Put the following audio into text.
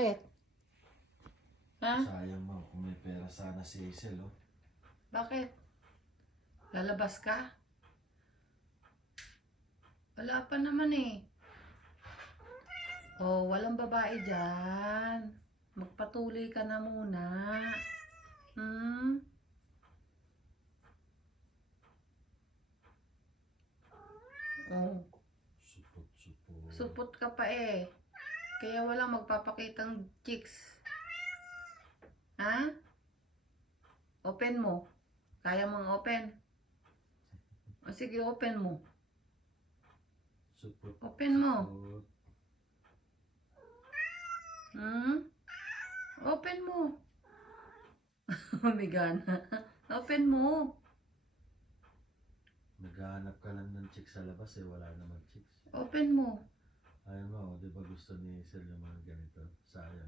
Bakit? Ha? Sayang mo kung may pera sana si Hazel, oh. Bakit? Lalabas ka? Wala pa naman eh. Oh, walang babae dyan. Magpatuloy ka na muna. Hmm? Oh, Supot-supot. supot ka pa eh. Kaya walang magpapakitang chicks. Ha? Open mo. Kaya mong open? O sige, open mo. Supot. Open mo. Supot. Hmm? Open mo. May gana. Open mo. Naghahanap ka lang ng chicks sa labas eh, wala namang chicks. Open mo. Ayaw mo, di ba gusto ni Hazel yung mga ganito? Sayang.